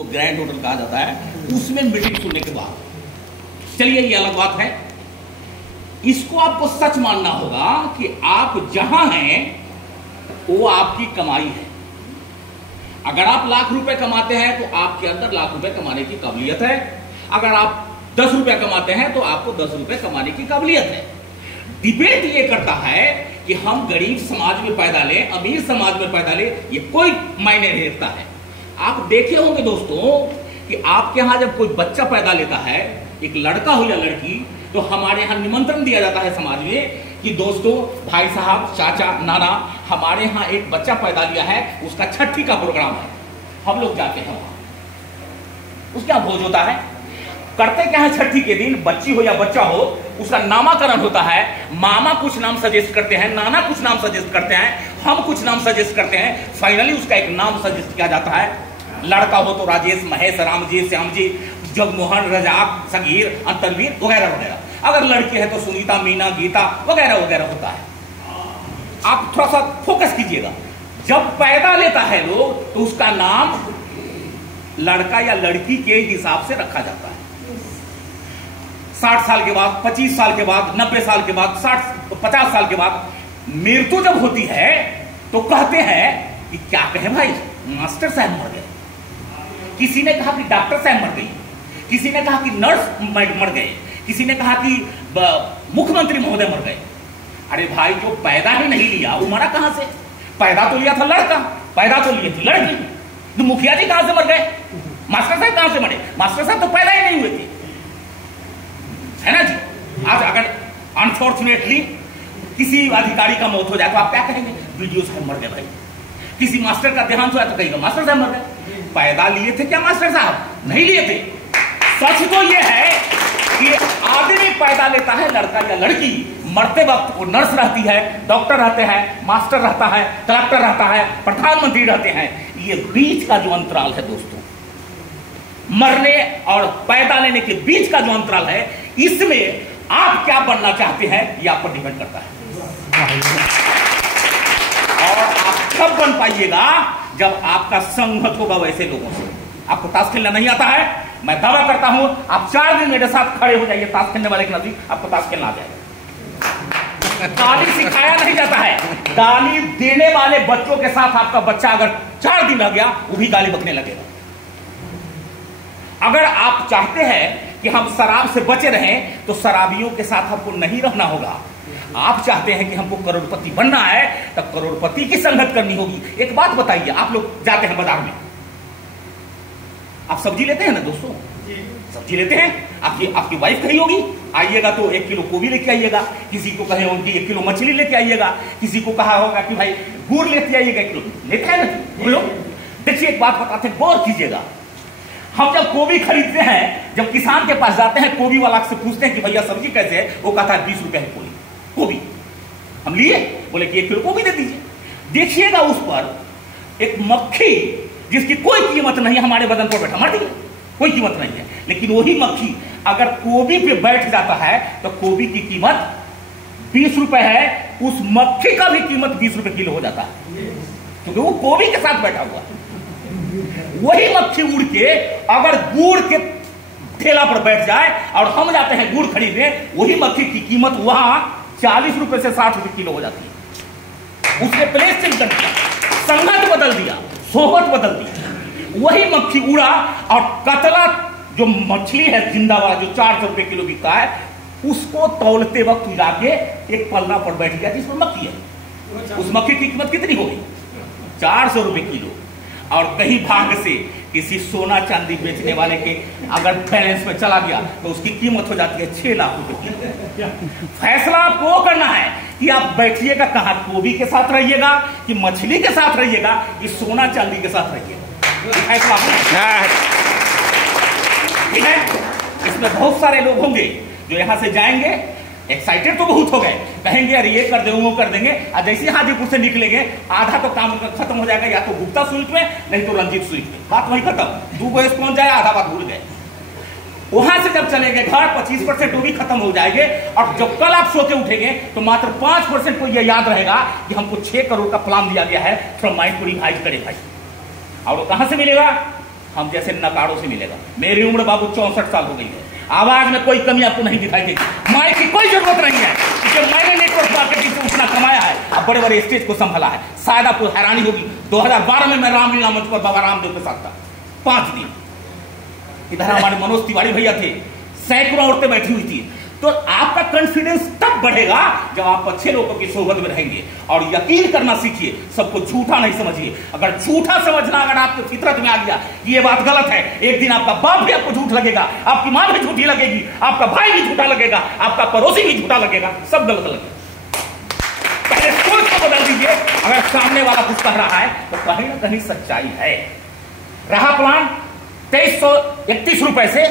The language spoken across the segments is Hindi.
वो ग्रैंड होटल कहा जाता है, उसमें मीटिंग सुनने के बाद, चलिए ये अलग बात है, इसको आपको सच मानना होगा कि आप जहां हैं वो आपकी कमाई है। अगर आप लाख रुपए कमाते हैं तो आपके अंदर लाख रुपए कमाने की काबिलियत है। अगर आप 10 रुपए कमाते हैं तो आपको 10 रुपए कमाने की काबिलियत है। डिबेट ये करता है कि हम गरीब समाज में पैदा लें, अमीर समाज में पैदा लें, ये कोई मायने नहीं रखता है। आप देखे होंगे दोस्तों कि आपके यहां जब कोई बच्चा पैदा लेता है, एक लड़का हो या लड़की, तो हमारे यहां निमंत्रण दिया जाता है समाज में कि दोस्तों, भाई साहब, चाचा, नाना, हमारे यहां एक बच्चा पैदा लिया है, उसका छठी का प्रोग्राम है। हम लोग जाते हैं वहां, उसका भोज होता है। करते क्या है, छठी के दिन बच्ची हो या बच्चा हो, उसका नामाकरण होता है। मामा कुछ नाम सजेस्ट करते हैं, नाना कुछ नाम सजेस्ट करते हैं, हम कुछ नाम सजेस्ट करते हैं, फाइनली उसका एक नाम सजेस्ट किया जाता है। लड़का हो तो राजेश, महेश, रामजी, श्यामजी, जगमोहन, रजाक, सगीर, अंतरवीर वगैरह वगैरह। अगर लड़की है तो सुनीता, मीना, गीता वगैरह वगैरह होता है। आप थोड़ा सा फोकस कीजिएगा, जब पैदा लेता है लोग तो उसका नाम लड़का या लड़की के हिसाब से रखा जाता है। 60 साल के बाद, 25 साल के बाद, 90 साल के बाद, 50 साल के बाद मृत्यु जब होती है तो कहते हैं कि क्या कहें भाई, मास्टर साहब मर गए, किसी ने कहा कि डॉक्टर साहब मर गई, किसी ने कहा कि नर्स मर गए, किसी ने कहा कि मुख्यमंत्री महोदय मर गए। अरे भाई, जो पैदा ही नहीं लिया वो मरा कहां से? पैदा तो लिया था लड़का, पैदा तो ली थी लड़की, तो मुखिया जी कहां से मर गए? मास्टर साहब कहां से मरे? मास्टर साहब तो पैदा ही नहीं हुए थे, है ना जी। आज अगर अनफॉर्चुनेटली किसी अधिकारी का मौत हो जाए तो आप क्या कहेंगे? वीडियो साहब मर गए भाई। किसी मास्टर का देहांत हुआ तो कहेंगे मास्टर साहब मर गए। पैदा लिए थे क्या मास्टर साहब? नहीं लिए थे। सच तो यह है कि आदमी पैदा लेता है, लड़का या लड़की, मरते वक्त वो नर्स रहती है, डॉक्टर रहते हैं, मास्टर रहता है, कलेक्टर रहता है, प्रधानमंत्री रहते हैं। ये बीच का जो अंतराल है दोस्तों, मरने और पैदा लेने के बीच का जो अंतराल है, इसमें आप क्या बनना चाहते हैं ये आप पर डिपेंड करता है। और आप कब बन पाइएगा? जब आपका संगत होगा वैसे लोगों से। आपको ताश खेलना नहीं आता है, मैं दावा करता हूं आप 4 दिन मेरे साथ खड़े हो जाइए ताश खेलने वाले के नजदीक, आपको ताश खेलना आ जाएगा। गाली सिखाया नहीं जाता है, गाली देने वाले बच्चों के साथ आपका बच्चा अगर 4 दिन रह गया वो भी गाली बकने लगेगा। अगर आप चाहते हैं कि हम शराब से बचे रहें तो शराबियों के साथ हमको नहीं रहना होगा। आप चाहते हैं कि हमको करोड़पति बनना है तो करोड़पति की संगत करनी होगी। एक बात बताइए, आप लोग जाते हैं बाजार में, आप सब्जी लेते हैं ना दोस्तों, सब्जी लेते हैं, आपकी वाइफ कही होगी आइएगा तो 1 किलो गोभी लेके आइएगा, किसी को कहे होंगे 1 किलो मछली लेके आइएगा, किसी को कहा होगा कि भाई गुड़ लेते आइएगा 1 किलो, लेते हैं ना बोलो। देखिए एक बात बताते हैं, गौर कीजिएगा, हम जब गोभी खरीदते हैं, जब किसान के पास जाते हैं, गोभी वाला से पूछते हैं कि भैया सब्जी कैसे है, वो कहता है 20 रुपए है गोभी। हम लिए, बोले कि 1 किलो गोभी दे दीजिए। देखिएगा उस पर एक मक्खी जिसकी कोई कीमत नहीं, हमारे बदन पर बैठा, मर गई, कोई कीमत नहीं है। लेकिन वही मक्खी अगर गोभी पे बैठ जाता है तो गोभी की कीमत 20 रुपए है, उस मक्खी का भी कीमत 20 रुपए किलो हो जाता है, क्योंकि वो गोभी के साथ बैठा हुआ है। वही मक्खी उड़ के अगर गुड़ के ठेला पर बैठ जाए और हम जाते हैं गुड़ खरीदने, वही मक्खी की कीमत वहां 40 रुपए से 60 रुपए किलो हो जाती है। उसने प्लेस चेंज कर दिया, संगत बदल दिया, सोहबत बदल दी। वही मक्खी उड़ा और कतला जो मछली है जिंदा वाला जो 400 रुपए किलो बिकता है, उसको तौलते वक्त जाके एक पलना पर बैठ गया जिसमें मक्खी है। उस मक्खी की कीमत कितनी होगी? 400 रुपए किलो। और कहीं भाग से किसी सोना चांदी बेचने वाले के अगर बैलेंस में चला गया तो उसकी कीमत हो जाती है 6 लाख रुपए। फैसला आपको करना है कि आप बैठिएगा कहां, गोभी के साथ रहिएगा कि मछली के साथ रहिएगा कि सोना चांदी के साथ रहिएगा, फैसला ठीक है। इसमें बहुत सारे लोग होंगे जो यहां से जाएंगे, एक्साइटेड तो बहुत हो गए, कहेंगे अरे ये कर देंगे वो कर देंगे, और जैसे हाजीपुर से निकलेंगे आधा तो काम खत्म हो जाएगा, या तो गुप्ता स्वीट में नहीं तो रंजीत स्वीट में, बात वही खत्म। 2 बजे पहुंच जाए, आधा बात भूल गए। वहां से जब चलेंगे घर 25% वो भी खत्म हो जाएंगे, और जब कल आप सो के उठेंगे तो मात्र 5% को यह याद रहेगा कि हमको 6 करोड़ का प्लान दिया गया है फ्रॉम माइंड टू रिवाइज करे भाई। और वो कहां से मिलेगा? हम जैसे नकारों से मिलेगा। मेरी उम्र बाबू 64 साल हो गई है, आवाज में कोई कमी आपको नहीं दिखाई देगी। माइक की कोई जरूरत नहीं है, क्योंकि मैंने नेटवर्क मार्केटिंग से उतना कमाया है, अब बड़े बड़े स्टेज को संभाला है। शायद आपको हैरानी होगी, 2012 में मैं रामलीला मंच पर बाबा रामदेव के साथ था 5 दिन। इधर हमारे मनोज तिवारी भैया थे, सैकड़ों औरतें बैठी हुई थी। तो आपका कॉन्फिडेंस तब बढ़ेगा जब आप अच्छे लोगों की सोहबत में रहेंगे। और यकीन करना सीखिए, सबको झूठा नहीं समझिए। अगर झूठा समझना अगर आपके फितरत में आ गया, ये बात गलत है, एक दिन आपका बाप भी आपको झूठ लगेगा, आपकी मां भी झूठी लगेगी, आपका भाई भी झूठा लगेगा, आपका पड़ोसी भी झूठा लगेगा, सब गलत लगेगा। पहले सोच को बदल दीजिए। अगर सामने वाला कुछ कह रहा है तो कहीं ना कहीं सच्चाई है। रहा प्लान 2331 रुपए से,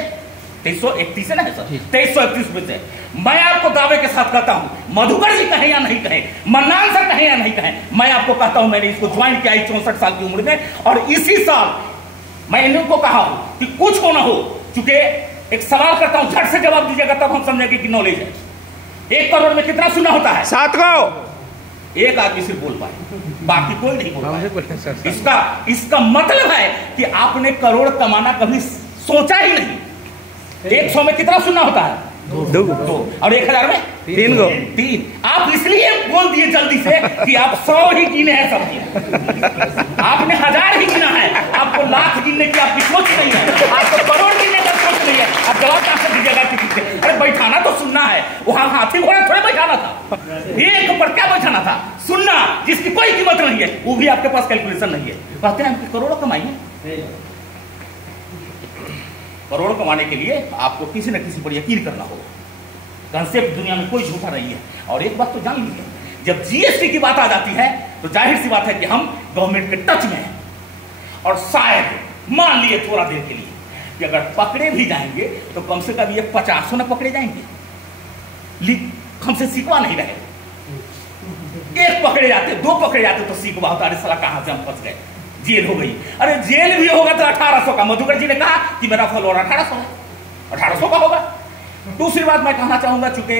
2331 है ना सर, 2331 रुपए से। मैं आपको दावे के साथ कहता हूं, मधुकर जी कहें या नहीं कहें, मन्नान सर कहें या नहीं कहें, मैं आपको कहता हूं मैंने इसको ज्वाइन किया 64 साल की उम्र में, और इसी साल मैं इनको कहा हूं कि कुछ हो ना हो, चूंकि एक सवाल करता हूं, झट से जवाब दीजिएगा तब हम समझेंगे कि नॉलेज है। 1 करोड़ में कितना सुना होता है? 7 करोड़। एक आदमी सिर्फ बोल पाए, बाकी कोई नहीं बोल पाए। इसका मतलब है कि आपने करोड़ कमाना कभी सोचा ही नहीं। 100 में कितना सुनना होता है? 2। और 1000 में 3। आप इसलिए बोल दिए जल्दी से कि आप 100 ही गिने हैं सब। आपने 1000 ही गिना है, आपको लाख गिनने की आपकी सोच नहीं है, आपको करोड़ गिनने का सोच नहीं है। आप जवाब कहां से दीजिएगा किसी से? अरे बैठाना तो सुनना है, वहां हाथी घोड़ा थोड़े बैठाना था, एक पर क्या बैठाना था? सुनना, जिसकी कोई कीमत नहीं है, वो भी आपके पास कैलकुलेशन नहीं है। कहते हैं हम करोड़ों कमाइए। करोड़ कमाने के लिए आपको किसी न किसी पर यकीन करना होगा। कंसेप्ट दुनिया में कोई झूठा नहीं है। और एक बात तो जान लीजिए, जब जीएसटी की बात आ जाती है तो जाहिर सी बात है कि हम गवर्नमेंट के टच में हैं। और शायद मान लिए थोड़ा देर के लिए कि अगर पकड़े भी जाएंगे तो कम से कम ये 50 न पकड़े जाएंगे, हमसे सिकवा नहीं रहे। 1 पकड़े जाते, 2 पकड़े जाते तो सिकवा होता, अरे साला कहां से हम फंस गए, जेल हो गई। अरे जेल भी होगा तो 1800 का। मधुकर जी ने कहा कि मेरा फॉलोअर 1800 है, 1800 का होगा। दूसरी बात मैं कहना चाहूंगा, चूंकि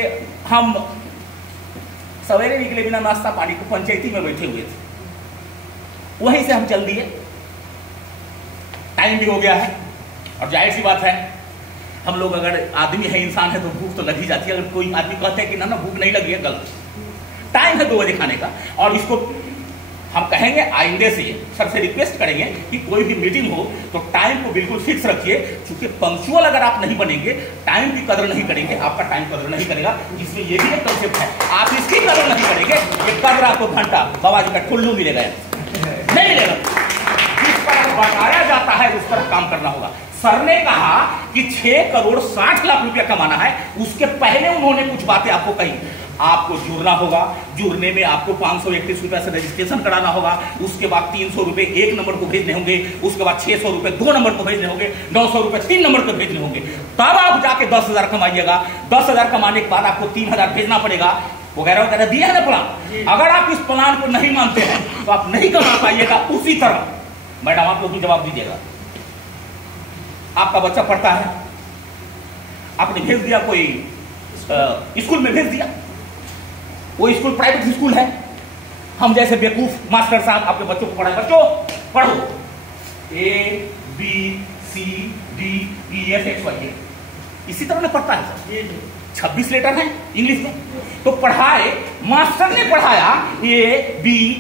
हम सवेरे निकले बिना नाश्ता पानी को पंचायती में बैठे हुए थे, वहीं से हम चल दिए। टाइम भी हो गया है और जाहिर सी बात है, हम लोग अगर आदमी है, इंसान है, तो भूख तो लग ही जाती है। अगर कोई आदमी कहते हैं कि ना भूख नहीं लगी है, गलत। टाइम है 2 बजे खाने का। और इसको हम कहेंगे आइंदे से सर से रिक्वेस्ट करेंगे कि कोई भी मीटिंग हो तो टाइम को बिल्कुल फिक्स रखिए, क्योंकि पंक्चुअल अगर आप नहीं बनेंगे, टाइम की कदर नहीं करेंगे, आपका टाइम कदर नहीं करेगा। इसमें ये भी एक कंसेप्ट है, आप इसकी कदर नहीं करेंगे, ये कदर आपको घंटा बाबा जी का ठुल्लू मिलेगा नहीं मिलेगा। जिस पर बताया जाता है उस पर काम करना होगा। सर ने कहा कि 6 करोड़ 60 लाख रुपया कमाना है, उसके पहले उन्होंने कुछ बातें आपको कही। आपको जुड़ना होगा, जुड़ने में आपको 531 रुपए से रजिस्ट्रेशन कराना होगा, उसके बाद 300 रुपए 1 नंबर को भेजने होंगे, उसके बाद 600 रुपए 2 नंबर को भेजने होंगे, 900 रुपए 3 नंबर को भेजने होंगे, तब आप जाके 10,000 कमाइएगा। 10,000 कमाने के बाद आपको 3,000 भेजना पड़ेगा, वगैरह वगैरह दिया है ना प्लान। अगर आप इस प्लान को नहीं मानते हैं तो आप नहीं कमा पाइएगा। उसी तरह मैडम आप लोग भी जवाब दीजिएगा। आपका बच्चा पढ़ता है, आपने भेज दिया कोई स्कूल में भेज दिया, वो स्कूल प्राइवेट स्कूल है, हम जैसे बेवकूफ मास्टर साहब आपके बच्चों को पढ़ाए, बच्चों पढ़ो ABCDEF इसी तरह में पढ़ता है सर। 26 लेटर हैं इंग्लिश में, तो पढ़ाए, मास्टर ने पढ़ाया ABCDEFYZ।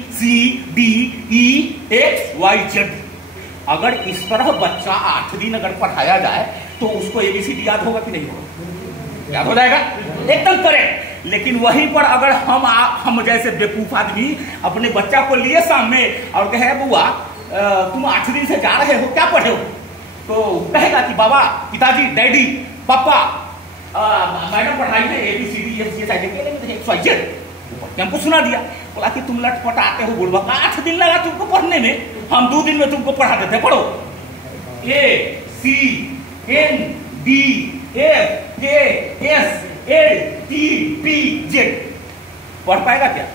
अगर इस तरह बच्चा 8 दिन अगर पढ़ाया जाए तो उसको ABCD याद होगा कि नहीं होगा? याद हो जाएगा, एकदम करेक्ट। लेकिन वहीं पर अगर हम जैसे बेवकूफ आदमी अपने बच्चा को लिए सामने और कहे बुआ तुम 8 दिन से जा रहे हो, क्या पढ़े हो? तो कहेगा कि बाबा, पिताजी, डैडी, पापा, मैडम पढ़ाई है ABCDEFGHIZ। हमको सुना दिया, बोला कि तुम लटपट आते हो बुढ़वा, 8 दिन लगा तुमको पढ़ने में, हम 2 दिन में तुमको पढ़ा देते। पढ़ो ACNDFKSLTPZ। पढ़ पाएगा क्या?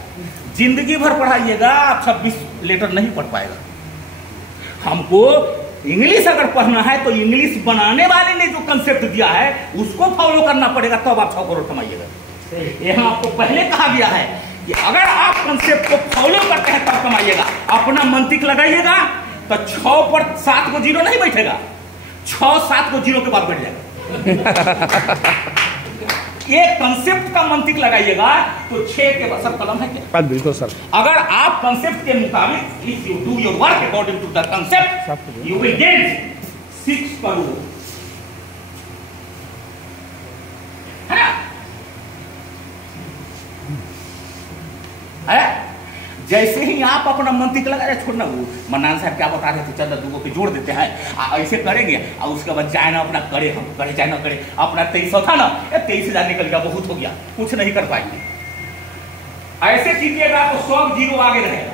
जिंदगी भर पढ़ाइएगा, 26 लेटर नहीं पढ़ पाएगा। हमको इंग्लिश अगर पढ़ना है तो इंग्लिश बनाने वाले ने जो कंसेप्ट दिया है उसको फॉलो करना पड़ेगा, तब आप 6 करोड़ कमाइएगा। यहाँ आपको पहले कहा गया है कि अगर आप कंसेप्ट को फॉलो करते हैं तब कमाइएगा। अपना मंतिक लगाइएगा, तो 6 पर 7 को 0 नहीं बैठेगा, 6 7 को 0 के बाद बैठ जाएगा। एक कंसेप्ट का मंतिक लगाइएगा तो 6 के बसर कलम है क्या? बिल्कुल सर। अगर आप कंसेप्ट के मुताबिक if you do your work according to the concept you will get 6 crore, है ना? है? जैसे ही आप अपना मंतिक लगा रहे, छोड़ना वो मन्नान साहब क्या बता रहे थे, चल दूगों के जोड़ देते हैं, ऐसे करेंगे और उसके बाद चाहे ना अपना करे, हम करे चाहे ना करे, अपना 2300 था ना, 23,000 निकल गया, बहुत हो गया, कुछ नहीं कर पाएंगे। ऐसे कीजिएगा तो 100 0 आगे रहेगा,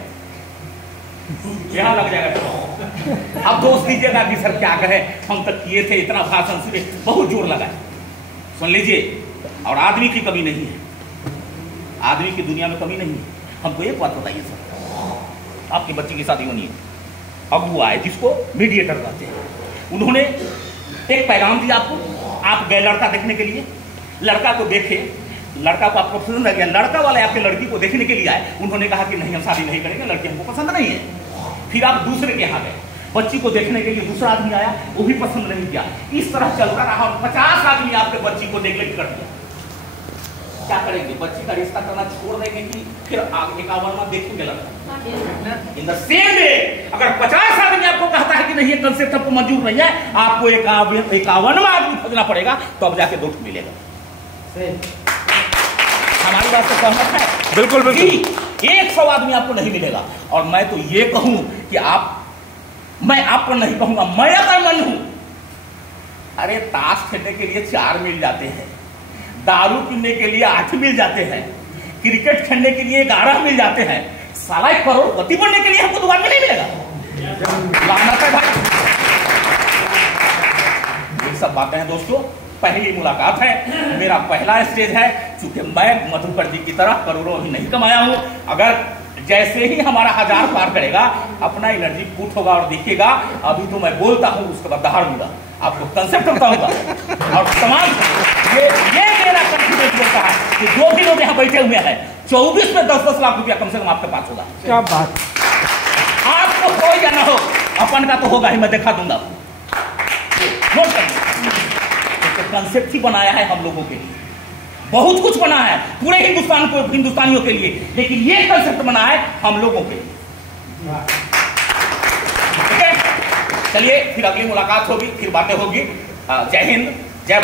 यहां लग जाएगा। अब दोस्त दीजिएगा कि सर क्या कहे, हम तक किए थे, इतना भाषण सुने, बहुत जोर लगा। सुन लीजिए, और आदमी की कमी नहीं है, आदमी की दुनिया में कमी नहीं है। हमको एक बात बताइए सर, आपकी बच्ची की शादी होनी है, अगुआ है जिसको मीडिएटर कहते हैं, उन्होंने एक पैगाम दिया आपको, आप गए लड़का देखने के लिए, लड़का को देखे, लड़का को आपको पसंद आ गया, लड़का वाले आपके लड़की को देखने के लिए आए, उन्होंने कहा कि नहीं हम शादी नहीं करेंगे, लड़की हमको पसंद नहीं है। फिर आप दूसरे के यहाँ गए, बच्ची को देखने के लिए दूसरा आदमी आया, वो भी पसंद नहीं किया, इस तरह चलता रहा और 50 आदमी आपके बच्ची को नेगलेक्ट कर दिया। क्या करेंगे? बच्ची का रिश्ता करना छोड़ देंगे कि फिर आगे 51वां देखेंगे लड़का? इन द सेम वे अगर 50 आदमी आपको कहता है कि नहीं ये कंसेप्ट आपको मंजूर नहीं है, आपको 51वां आदमी खोजना पड़ेगा, तो अब जाके दुख मिलेगा। हमारी बात से सहमत है? बिल्कुल बिल्कुल। 100 आदमी आपको नहीं मिलेगा। और मैं तो ये कहूं कि मैं आपको नहीं कहूंगा, मैं अगर मन हूं, अरे ताश खेलने के लिए 4 मिल जाते हैं, दारू पीने के लिए 8 मिल जाते हैं, क्रिकेट खेलने के लिए 11 मिल जाते हैं, साला 1 करोड़पति बनने के लिए हमको दुकान में नहीं मिलेगा। लानत है भाई। ये सब बातें हैं दोस्तों, पहली मुलाकात है, मेरा पहला स्टेज है, चूंकि मैं मधुकर जी की तरह करोड़ों ही नहीं कमाया हूं। अगर जैसे ही हमारा 1000 पार करेगा, अपना एनर्जी पुट होगा और देखिएगा, अभी तो मैं बोलता हूं, उसके बाद दहाड़ दूंगा, आपको कंसेप्ट बताऊंगा और तमाम ये मेरा कॉन्फिडेंस बोलता है कि जो भी लोग यहाँ बैठे हुए हैं 24 में 10-10 लाख रुपया कम से कम आपके पास होगा। क्या बात, आपको हो या ना हो, अपन का तो होगा ही, मैं दिखा दूंगा। नोट करिए, कंसेप्ट ही बनाया है हम लोगों के लिए, बहुत कुछ बना है पूरे हिंदुस्तानियों के लिए, लेकिन ये कंसेप्ट बना है हम लोगों के लिए। ठीक है, चलिए फिर अगली मुलाकात होगी, फिर बातें होगी। जय हिंद।